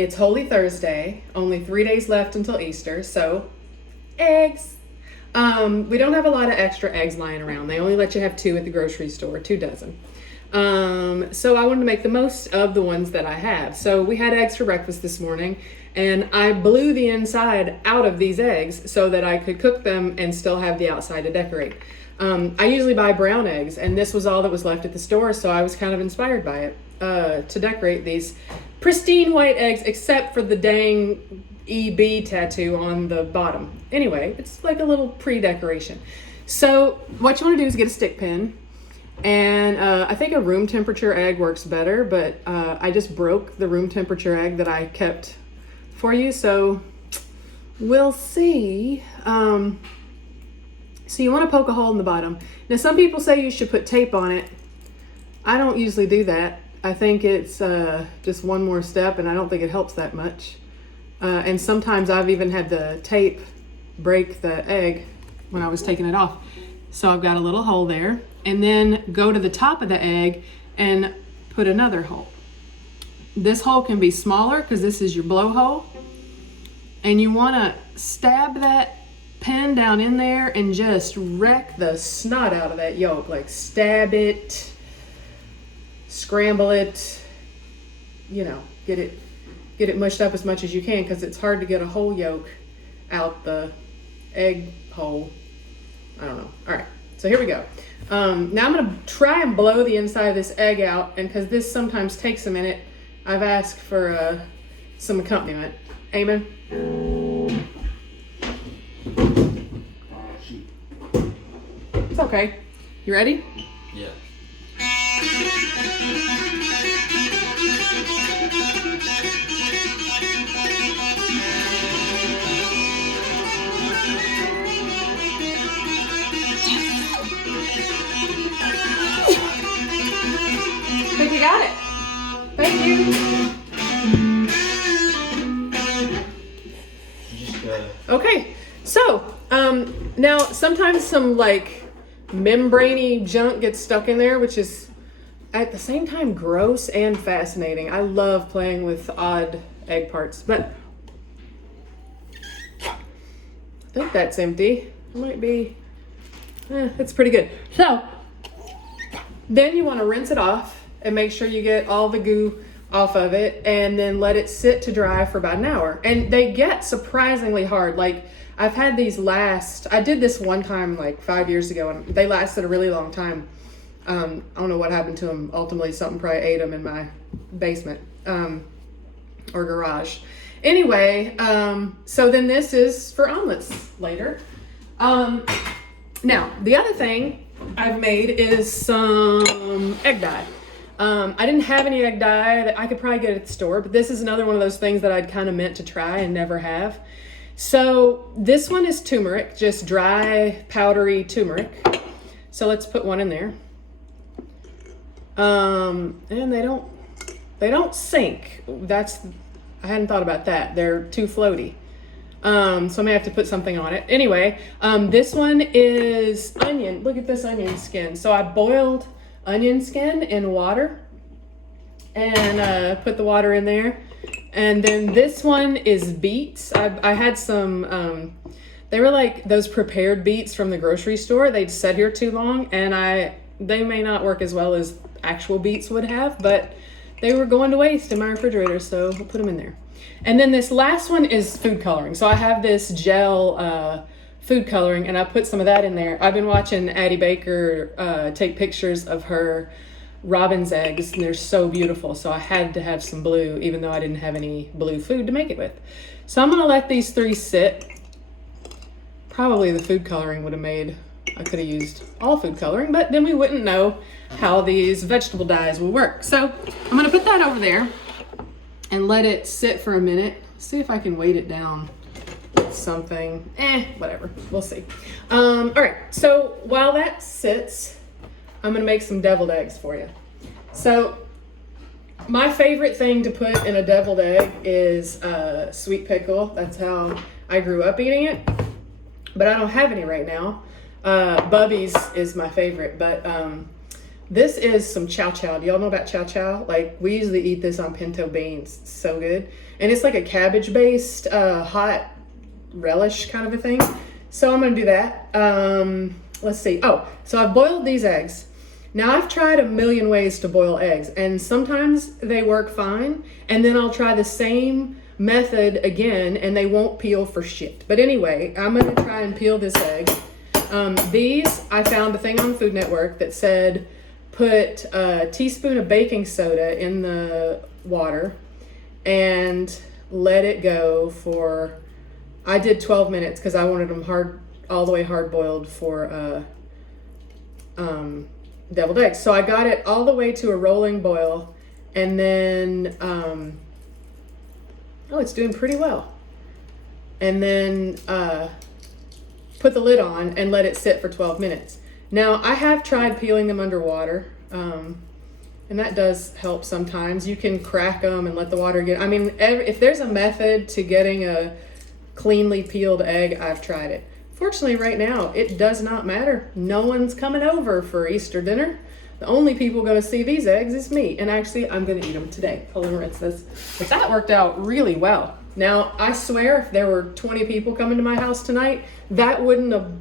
It's Holy Thursday, only 3 days left until Easter, so eggs. We don't have a lot of extra eggs lying around. They only let you have 2 at the grocery store, 2 dozen. So I wanted to make the most of the ones that I have. So we had eggs for breakfast this morning, and I blew the inside out of these eggs so that I could cook them and still have the outside to decorate. I usually buy brown eggs, and this was all that was left at the store, so I was kind of inspired by it to decorate these pristine white eggs, except for the dang EB tattoo on the bottom. Anyway, it's like a little pre-decoration. So what you want to do is get a stick pin, and I think a room temperature egg works better, but I just broke the room temperature egg that I kept for you, so we'll see. So you want to poke a hole in the bottom. Now some people say you should put tape on it. I don't usually do that. I think it's just one more step, and I don't think it helps that much. And sometimes I've even had the tape break the egg when I was taking it off. So I've got a little hole there, and then go to the top of the egg and put another hole. This hole can be smaller because this is your blowhole, and you want to stab that pin down in there and just wreck the snot out of that yolk. Like stab it, scramble it, you know, get it mushed up as much as you can, because it's hard to get a whole yolk out the egg hole. I don't know. All right, so here we go. Now I'm gonna try and blow the inside of this egg out, and because this sometimes takes a minute, I've asked for some accompaniment. Eamon? It's okay. You ready? Yeah. I think you got it. Thank you. Okay, so now sometimes some like membraney junk gets stuck in there, which is at the same time gross and fascinating. I love playing with odd egg parts, but I think that's empty. It might be, it's pretty good. So then you want to rinse it off and make sure you get all the goo off of it, and then let it sit to dry for about an hour. And they get surprisingly hard. Like I've had these last, I did this one time like 5 years ago, and they lasted a really long time. I don't know what happened to them. Ultimately, something probably ate them in my basement or garage. Anyway, so then this is for omelets later. Now, the other thing I've made is some egg dye. I didn't have any egg dye that I could probably get at the store, but this is another one of those things that I'd kind of meant to try and never have. So this one is turmeric, just dry, powdery turmeric. So let's put one in there. And they don't sink. I hadn't thought about that. They're too floaty. So I may have to put something on it. Anyway, this one is onion. Look at this onion skin. So I boiled onion skin in water and put the water in there. And then this one is beets. I had some, they were like those prepared beets from the grocery store. They'd sat here too long, and they may not work as well as actual beets would have, but they were going to waste in my refrigerator, so we'll put them in there. And then this last one is food coloring. So I have this gel food coloring, and I put some of that in there. I've been watching Addie Baker take pictures of her robin's eggs, and they're so beautiful. So I had to have some blue, even though I didn't have any blue food to make it with. So I'm gonna let these 3 sit. Probably the food coloring would have made, I could have used all food coloring, but then we wouldn't know how these vegetable dyes will work. So I'm gonna put that over there and let it sit for a minute. See if I can weight it down with something. Whatever, we'll see. All right, so while that sits, I'm gonna make some deviled eggs for you. So my favorite thing to put in a deviled egg is sweet pickle. That's how I grew up eating it, but I don't have any right now. Bubby's is my favorite, but This is some chow chow. Do y'all know about chow chow? Like, we usually eat this on pinto beans. It's so good. And it's like a cabbage-based hot relish kind of a thing. So I'm gonna do that. Let's see. Oh, so I've boiled these eggs. Now I've tried a million ways to boil eggs, and sometimes they work fine, and then I'll try the same method again and they won't peel for shit. But anyway, I'm gonna try and peel this egg. These, I found a thing on Food Network that said put a teaspoon of baking soda in the water and let it go for, I did 12 minutes because I wanted them all the way hard boiled for deviled eggs. So I got it all the way to a rolling boil, and then oh, it's doing pretty well. And then put the lid on and let it sit for 12 minutes. Now, I have tried peeling them underwater, and that does help sometimes. You can crack them and let the water get, I mean, if there's a method to getting a cleanly peeled egg, I've tried it. Fortunately, right now, it does not matter. No one's coming over for Easter dinner. The only people going to see these eggs is me. And actually, I'm going to eat them today. Hold on, rinse this. But that worked out really well. Now, I swear, if there were 20 people coming to my house tonight, that wouldn't have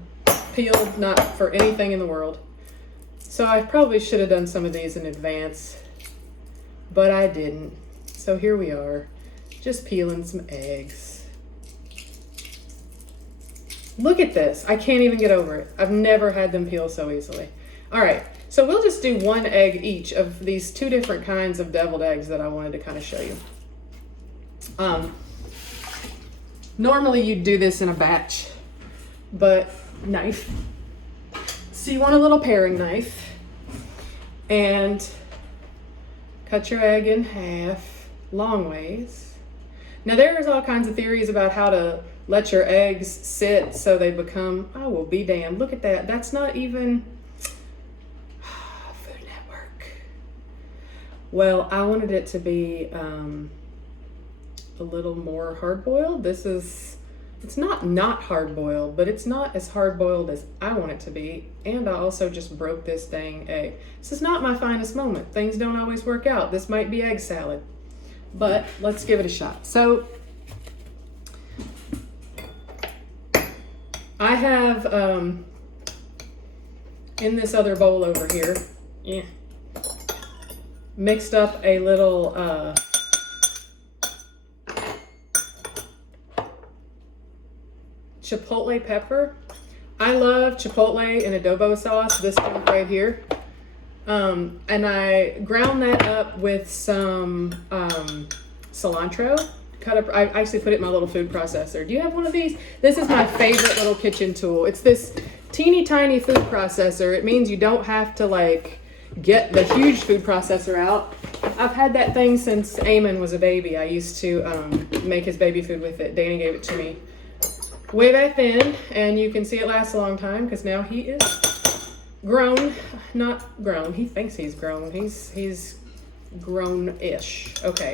peeled, not for anything in the world. So I probably should have done some of these in advance, but I didn't. So here we are, just peeling some eggs. Look at this. I can't even get over it. I've never had them peel so easily. All right, so we'll just do one egg each of these two different kinds of deviled eggs that I wanted to kind of show you. Normally you'd do this in a batch, but knife. So you want a little paring knife and cut your egg in half, long ways. Now there's all kinds of theories about how to let your eggs sit so they become, I will be damned. Look at that. That's not even Food Network. Well, I wanted it to be a little more hard-boiled. It's not hard-boiled, but it's not as hard-boiled as I want it to be. And I also just broke this dang egg. This is not my finest moment. Things don't always work out. This might be egg salad, but let's give it a shot. So I have, in this other bowl over here, mixed up a little, chipotle pepper. I love chipotle in adobo sauce, this one right here. And I ground that up with some cilantro. Cut up, I actually put it in my little food processor. Do you have one of these? This is my favorite little kitchen tool. It's this teeny tiny food processor. It means you don't have to like get the huge food processor out. I've had that thing since Eamon was a baby. I used to make his baby food with it. Danny gave it to me way back then, and you can see it lasts a long time because now he is grown. Not grown. He thinks he's grown. He's grown-ish. Okay.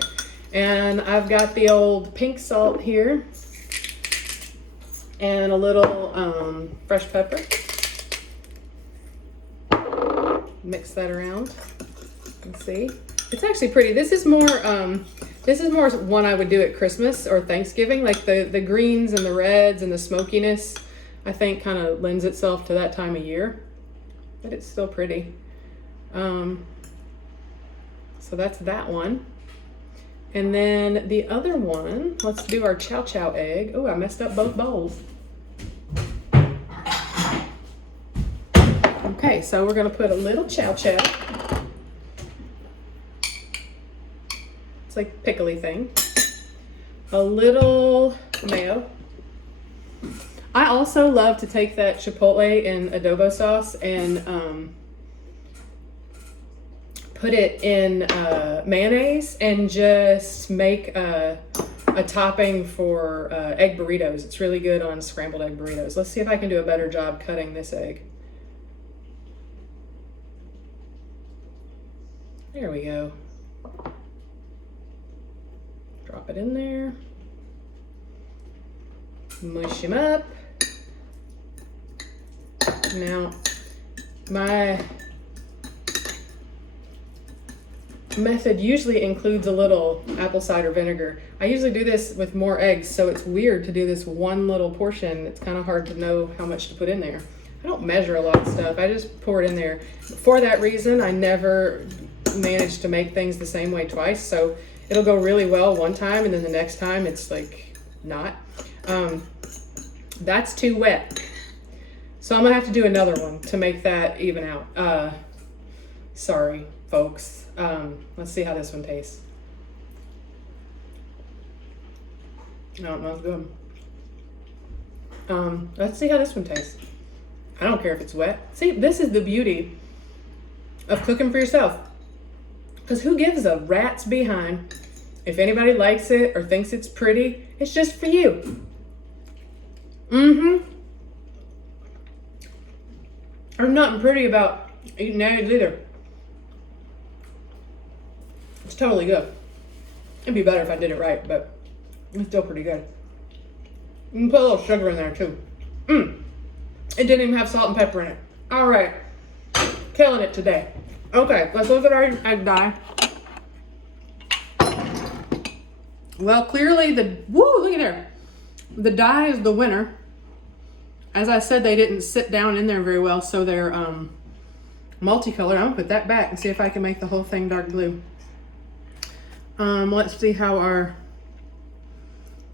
And I've got the old pink salt here and a little fresh pepper. Mix that around and see. It's actually pretty. This is more one I would do at Christmas or Thanksgiving. Like the greens and the reds and the smokiness, I think kind of lends itself to that time of year. But it's still pretty. So that's that one. And then the other one, let's do our chow chow egg. Oh, I messed up both bowls. Okay, so we're gonna put a little chow chow. It's like a pickly thing. A little mayo. I also love to take that chipotle in adobo sauce and put it in mayonnaise and just make a topping for egg burritos. It's really good on scrambled egg burritos. Let's see if I can do a better job cutting this egg. There we go. Drop it in there. Mush him up. Now, my method usually includes a little apple cider vinegar. I usually do this with more eggs, so it's weird to do this one little portion. It's kind of hard to know how much to put in there. I don't measure a lot of stuff. I just pour it in there. For that reason, I never manage to make things the same way twice. So it'll go really well one time, and then the next time it's like not. That's too wet. So I'm gonna have to do another one to make that even out. Sorry, folks. Let's see how this one tastes. I don't know, it's good. Let's see how this one tastes. I don't care if it's wet. See, this is the beauty of cooking for yourself. Because who gives a rat's behind if anybody likes it or thinks it's pretty? It's just for you. There's nothing pretty about eating eggs either. It's totally good. It'd be better if I did it right, but it's still pretty good. You can put a little sugar in there too. It didn't even have salt and pepper in it. All right, killing it today. Okay, let's look at our egg dye. Well, clearly look at there. The dye is the winner. As I said, they didn't sit down in there very well, so they're multicolor. I'm gonna put that back and see if I can make the whole thing dark blue. Let's see how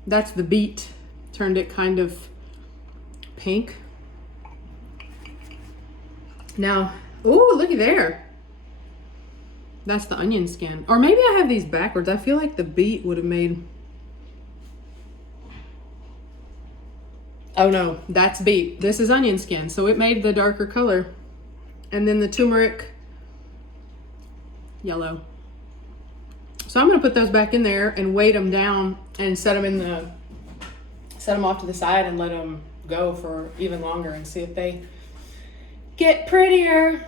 that's the beet. Turned it kind of pink. Now, ooh, looky there. That's the onion skin. Or maybe I have these backwards. I feel like the beet would have made... Oh no, that's beet. This is onion skin. So it made the darker color. And then the turmeric, yellow. So I'm gonna put those back in there and weight them down and set them off to the side and let them go for even longer and see if they get prettier.